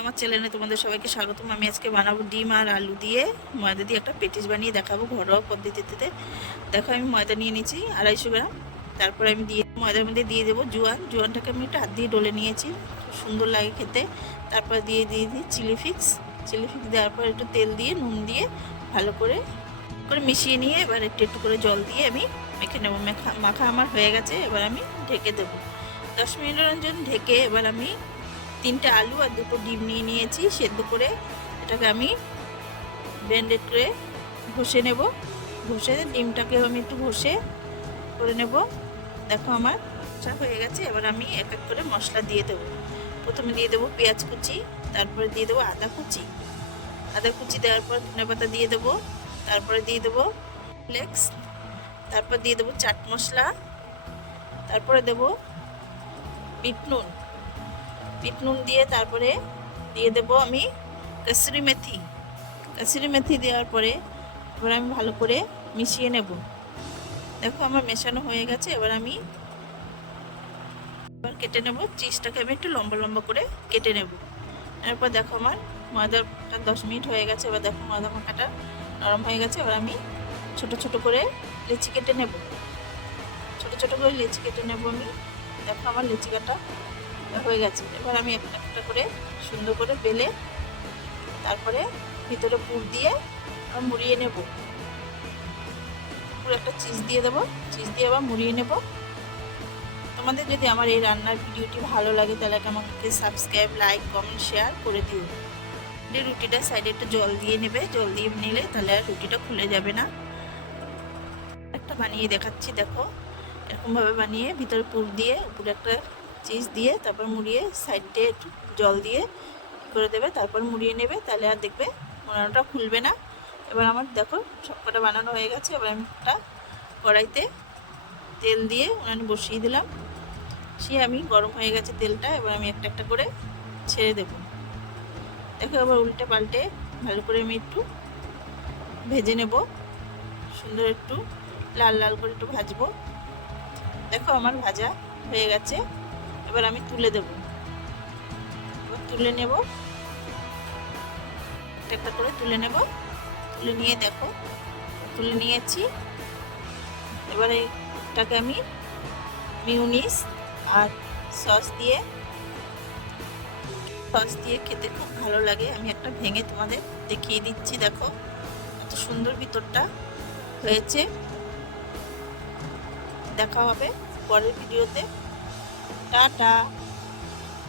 আমার চ্যানেলে তোমাদের সবাইকে স্বাগতম। আমি আজকে বানাবো ডিম আর আলু দিয়ে ময়দা দিয়ে একটা পেটিস বানিয়ে দেখাবো ঘরোয়া পদ্ধতিতে। দেখো আমি ময়দা নিয়ে নিয়েছি 250 গ্রাম। তারপরে আমি ময়দার মধ্যে দিয়ে দেবো জোয়ানটাকে আমি একটু হাত দিয়ে ডলে নিয়েছি, খুব সুন্দর লাগে খেতে। তারপর দিয়ে দিই চিলি ফ্লেক্স দেওয়ার পর একটু তেল দিয়ে নুন দিয়ে ভালো করে মিশিয়ে নিয়ে এবার একটু একটু করে জল দিয়ে আমি মেখে নেবো। মাখা আমার হয়ে গেছে, এবার আমি ঢেকে দেবো 10 মিনিটের জন্য। ঢেকে এবার আমি 3টে আলু আর 2টো ডিম নিয়ে নিয়েছি সেদ্ধ করে, এটাকে আমি ব্লেন্ডেড করে ঘষে নেব। ঘষে ডিমটাকে আমি একটু ঘষে করে নেব। দেখো আমার হয়ে গেছে। এবার আমি এক এক করে মশলা দিয়ে দেবো। প্রথমে দিয়ে দেবো পেঁয়াজ কুচি, তারপরে দিয়ে দেবো আদা কুচি দেওয়ার পর ধনেপাতা দিয়ে দেবো, তারপরে দিয়ে দেবো ফ্লেক্স, তারপর দিয়ে দেবো চাট মশলা, তারপরে দেবো বিট নুন দিয়ে তারপরে দিয়ে দেবো আমি কসুরি মেথি দেওয়ার পরে এবার আমি ভালো করে মিশিয়ে নেব। দেখো আমার মেশানো হয়ে গেছে। এবার কেটে নেব চিজটাকে, আমি একটু লম্বা লম্বা করে কেটে নেব। এরপর দেখো আমার ময়দাটা 10 মিনিট হয়ে গেছে। এবার দেখো ময়দা মাখাটা নরম হয়ে গেছে। এবার আমি ছোট ছোট করে লেচি কেটে নেব। আমি দেখো আমার লেচি কাটা হয়ে গেছে। এবার আমি একটা একটা করে সুন্দর করে বেলে তারপরে ভিতরে পুর দিয়ে মুড়িয়ে নেব। পুরো একটা চিজ দিয়ে দেবো, চিজ দিয়ে আবার মুড়িয়ে নেব। তোমাদের যদি আমার এই রান্নার ভিডিওটি ভালো লাগে তাহলে আমাকে সাবস্ক্রাইব, লাইক, কমেন্ট, শেয়ার করে দিও। রুটিটা সাইডে একটু জল দিয়ে নেবে, জল দিয়ে নিলে তাহলে আর রুটিটা খুলে যাবে না। একটা বানিয়ে দেখাচ্ছি, দেখো এরকমভাবে বানিয়ে ভিতরে পুর দিয়ে উপরে একটা চিজ দিয়ে তারপর মুড়িয়ে সাইডে একটু জল দিয়ে করে দেবে, তারপর মুড়িয়ে নেবে, তাহলে আর দেখবে মোড়ানোটা খুলবে না। এবার আমার দেখো সবকটা বানানো হয়ে গেছে। এবার আমি একটা কড়াইতে তেল দিয়ে উনানে বসিয়ে দিলাম। আমি গরম হয়ে গেছে তেলটা। এবার আমি একটা একটা করে ছেড়ে দেব। দেখো এবার উল্টে পাল্টে ভালো করে আমি একটু ভেজে নেব, সুন্দর একটু লাল লাল করে একটু ভাজবো। দেখো আমার ভাজা হয়ে গেছে। এবার আমি তুলে দেব। এবার তুলে নেব, একটা করে তুলে নেব। তুলে নিয়ে দেখো তুলে নিয়েছি। এবারে এটাকে আমি মিউনিস আর সস দিয়ে খেতে খুব ভালো লাগে। আমি একটা ভেঙে তোমাদের দেখিয়ে দিচ্ছি। দেখো কত সুন্দর ভিতরটা হয়েছে। দেখা হবে পরের ভিডিওতে। টাটা।